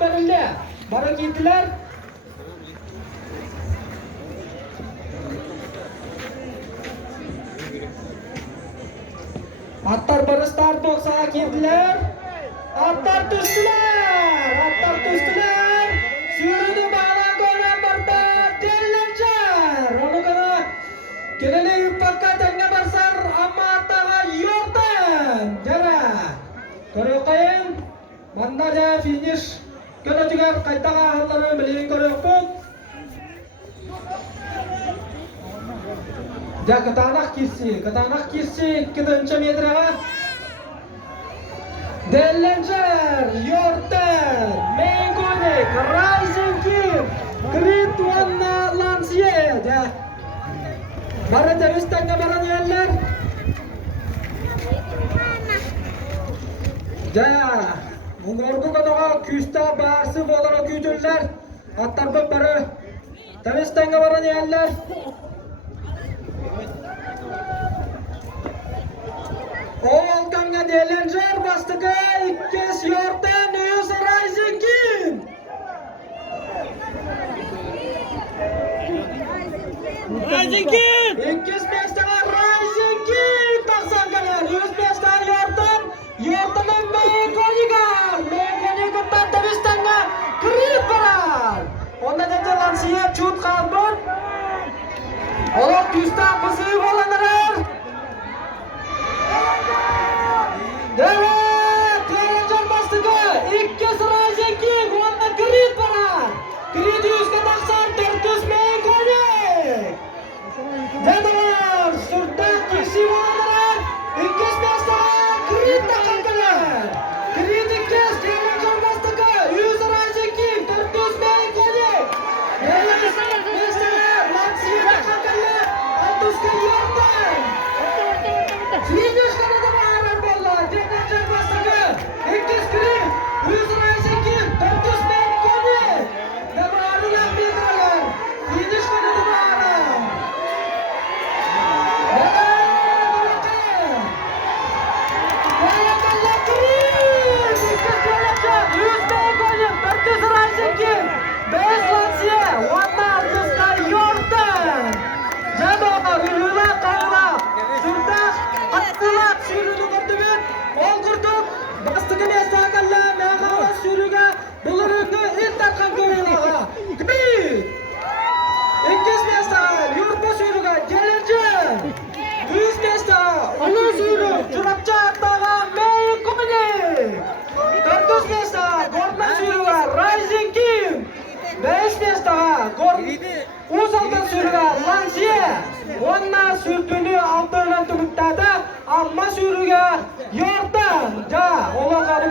start verildi. Bana gittiler. Atlar bana start box'a girdiler. Atlar düştüler. Atlar düştüler. Sürüdü bana gören barda Dillencer. Onu kadar kelele yupakka tenge barsar amma atağa yordan. Jara. Körökayın. Manda ja finish. Kena juga kaitaga halları bilin körökpun. Ja ketanak kirsi 2 metrega. Dillencer, Yordan, Mengonek, Rising King, Grid One Lancia. Ja. Bara Javistan baran yerler. Ja. Mungorgu kataga küsta barsı bolara kütüller. Atlar bara Javistan baran yerler. Olkanga Dillencer bastıga ikkes Yordan News Rising King. Rising King! İkkes beştaga Rising King taksan kalan. 105 tane Yordan'ın Mengoniga Tatabistanga kırıp barar. Onda jalan siya çut kalbon. Olak küsta pısı olanlar. Evet, Dillencer bastıga ikkes Rising King. Onda kırıp barar. Kırıp 190 Mengonik. Jadwal surda kisi olanlar. İkkes beştaga kırıp takanlar. Kırıp ikkes Dillencer bastıga 100 Rising King 400 Mengonik. Beştaga Lancia takanlar. 60 Yordan. Finish kanadı bağıran bolla. Dillencer bastıga ikkes kırıp 100 Rising King 400 Mengonik. Devarılan bildireler. Finish kanadı bağıran. Rising King 5 daha Uzaldan sürüge Lancia Onna sürtünü altından tümüktada Alma sürüge Yordan Ja ola